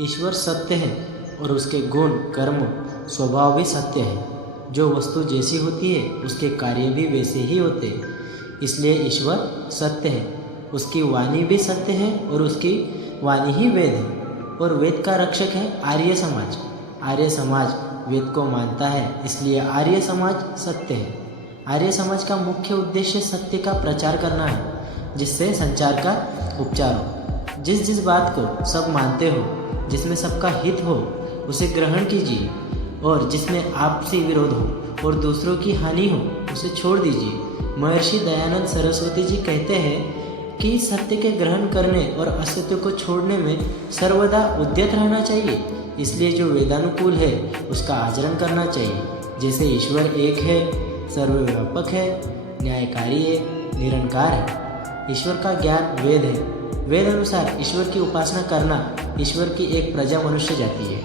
ईश्वर सत्य है और उसके गुण, कर्म, स्वभाव भी सत्य है। जो वस्तु जैसी होती है उसके कार्य भी वैसे ही होते हैं। इसलिए ईश्वर सत्य है। उसकी वाणी भी सत्य है और उसकी वाणी ही वेद है। और वेद का रक्षक है आर्य समाज। आर्य समाज वेद को मानता है, इसलिए आर्य समाज सत्य है। आर्य समाज का मुख्य उद्देश्य सत्य का प्रचार करना है, जिससे संचार का उपचार हो। जिस बात को सब मानते हो, जिसमें सबका हित हो, उसे ग्रहण कीजिए, और जिसमें आपसी विरोध हो और दूसरों की हानि हो, उसे छोड़ दीजिए। महर्षि दयानंद सरस्वती जी कहते हैं कि सत्य के ग्रहण करने और असत्य को छोड़ने में सर्वदा उद्यत रहना चाहिए। इसलिए जो वेदानुकूल है उसका आचरण करना चाहिए। जैसे ईश्वर एक है, सर्वव्यापक है, न्यायकारी है, निरंकार है। ईश्वर का ज्ञान वेद है। वेद अनुसार ईश्वर की उपासना करना ईश्वर की एक प्रजा मनुष्य जाति है।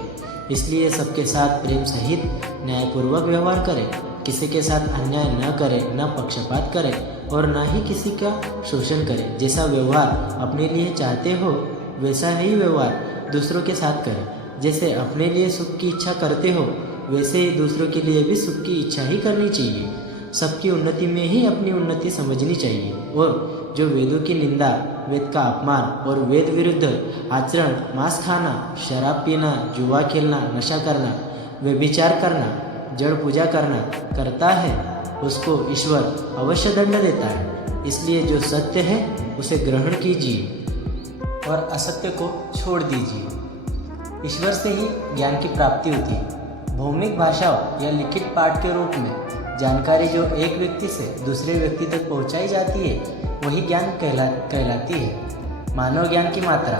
इसलिए सबके साथ प्रेम सहित न्यायपूर्वक व्यवहार करें। किसी के साथ अन्याय न करें, न पक्षपात करें और न ही किसी का शोषण करें। जैसा व्यवहार अपने लिए चाहते हो वैसा ही व्यवहार दूसरों के साथ करें। जैसे अपने लिए सुख की इच्छा करते हो वैसे ही दूसरों के लिए भी सुख की इच्छा ही करनी चाहिए। सबकी उन्नति में ही अपनी उन्नति समझनी चाहिए। और जो वेदों की निंदा, वेद का अपमान और वेद विरुद्ध आचरण, मांस खाना, शराब पीना, जुआ खेलना, नशा करना, व्यभिचार करना, जड़ पूजा करना करता है, उसको ईश्वर अवश्य दंड देता है। इसलिए जो सत्य है उसे ग्रहण कीजिए और असत्य को छोड़ दीजिए। ईश्वर से ही ज्ञान की प्राप्ति होती है। भौमिक भाषाओं या लिखित पाठ के रूप में जानकारी जो एक व्यक्ति से दूसरे व्यक्ति तक पहुंचाई जाती है वही ज्ञान कहलाती है। मानव ज्ञान की मात्रा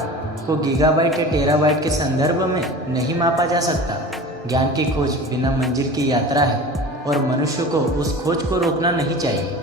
को गीगाबाइट या टेराबाइट के संदर्भ में नहीं मापा जा सकता। ज्ञान की खोज बिना मंजिल की यात्रा है और मनुष्य को उस खोज को रोकना नहीं चाहिए।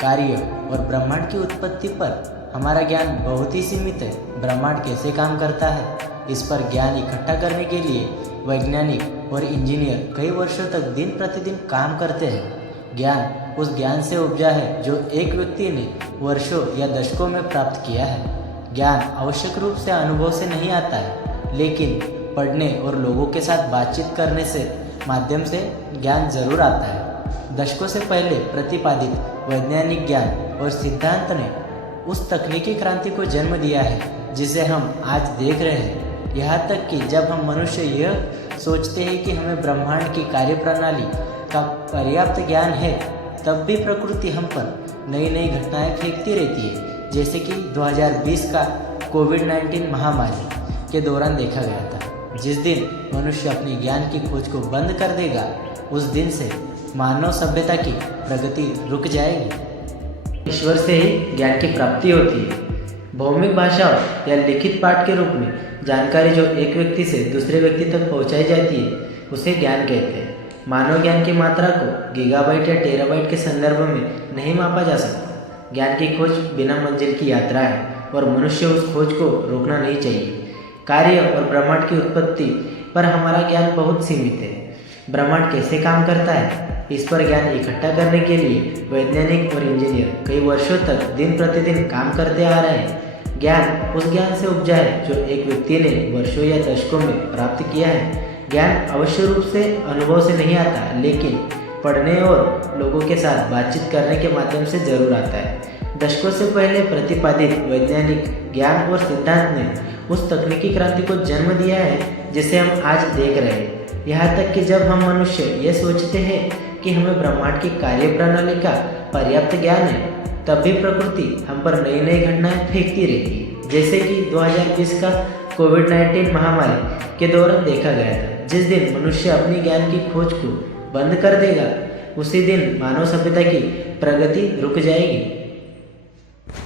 कार्य और ब्रह्मांड की उत्पत्ति पर हमारा ज्ञान बहुत ही सीमित है। ब्रह्मांड कैसे काम करता है इस पर ज्ञान इकट्ठा करने के लिए वैज्ञानिक और इंजीनियर कई वर्षों तक दिन प्रतिदिन काम करते हैं। ज्ञान उस ज्ञान से उपजा है जो एक व्यक्ति ने वर्षों या दशकों में प्राप्त किया है। ज्ञान आवश्यक रूप से अनुभव से नहीं आता है, लेकिन पढ़ने और लोगों के साथ बातचीत करने से माध्यम से ज्ञान जरूर आता है। दशकों से पहले प्रतिपादित वैज्ञानिक ज्ञान और सिद्धांत ने उस तकनीकी क्रांति को जन्म दिया है जिसे हम आज देख रहे हैं। यहाँ तक कि जब हम मनुष्य यह सोचते हैं कि हमें ब्रह्मांड की कार्यप्रणाली का पर्याप्त ज्ञान है, तब भी प्रकृति हम पर नई नई घटनाएं फेंकती रहती है। जैसे कि 2020 का कोविड-19 महामारी के दौरान देखा गया था। जिस दिन मनुष्य अपनी ज्ञान की खोज को बंद कर देगा, उस दिन से मानव सभ्यता की प्रगति रुक जाएगी। ईश्वर से ही ज्ञान की प्राप्ति होती है। भौमिक भाषाओं या लिखित पाठ के रूप में जानकारी जो एक व्यक्ति से दूसरे व्यक्ति तक पहुंचाई जाती है उसे ज्ञान कहते हैं। मानव ज्ञान की मात्रा को गीगाबाइट या टेराबाइट के संदर्भ में नहीं मापा जा सकता। ज्ञान की खोज बिना मंजिल की यात्रा है और मनुष्य उस खोज को रोकना नहीं चाहिए। कार्य और ब्रह्मांड की उत्पत्ति पर हमारा ज्ञान बहुत सीमित है। ब्रह्मांड कैसे काम करता है इस पर ज्ञान इकट्ठा करने के लिए वैज्ञानिक और इंजीनियर कई वर्षों तक दिन प्रतिदिन काम करते आ रहे हैं। ज्ञान उस ज्ञान से उपजा है जो एक व्यक्ति ने वर्षों या दशकों में प्राप्त किया है। ज्ञान अवश्य रूप से अनुभव से नहीं आता, लेकिन पढ़ने और लोगों के साथ बातचीत करने के माध्यम से जरूर आता है। दशकों से पहले प्रतिपादित वैज्ञानिक ज्ञान और सिद्धांत ने उस तकनीकी क्रांति को जन्म दिया है जिसे हम आज देख रहे हैं। यहाँ तक कि जब हम मनुष्य ये सोचते हैं कि हमें ब्रह्मांड की कार्यप्रणाली का पर्याप्त ज्ञान है, तब भी प्रकृति हम पर नई नई घटनाएं फेंकती रहती है। जैसे कि 2020 का कोविड-19 महामारी के दौरान देखा गया था। जिस दिन मनुष्य अपनी ज्ञान की खोज को बंद कर देगा, उसी दिन मानव सभ्यता की प्रगति रुक जाएगी।